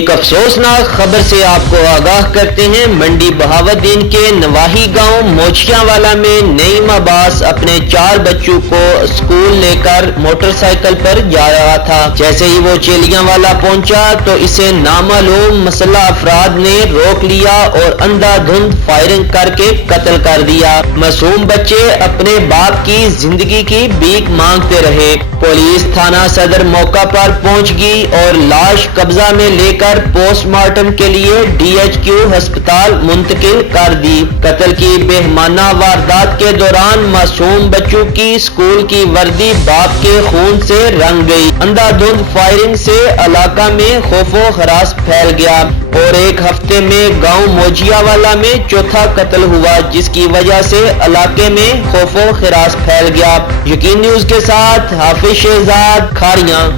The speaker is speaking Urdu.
ایک افسوسناک خبر سے آپ کو آگاہ کرتے ہیں۔ منڈی بہاودین کے نواحی گاؤں موچیاں والا میں نعیم عباس اپنے 4 بچوں کو اسکول لے کر موٹر سائیکل پر جا رہا تھا۔ جیسے ہی وہ چیلیاں والا پہنچا تو اسے نامعلوم مسلح افراد نے روک لیا اور اندھا دھند فائرنگ کر کے قتل کر دیا۔ معصوم بچے اپنے باپ کی زندگی کی بھیک مانگتے رہے۔ پولیس تھانہ صدر موقع پر پہنچ گئی اور لاش قبضہ میں لے کر پوسٹ مارٹم کے لیے DHQ ہسپتال منتقل کر دی۔ قتل کی بہیمانہ واردات کے دوران معصوم بچوں کی اسکول کی وردی باپ کے خون سے رنگ گئی۔ اندھا دھند فائرنگ سے علاقہ میں خوف و ہراس پھیل گیا اور ایک ہفتے میں گاؤں موجیا والا میں چوتھا قتل ہوا، جس کی وجہ سے علاقے میں خوف و ہراس پھیل گیا۔ یقین نیوز کے ساتھ حافظ شہزاد، کھاڑیاں۔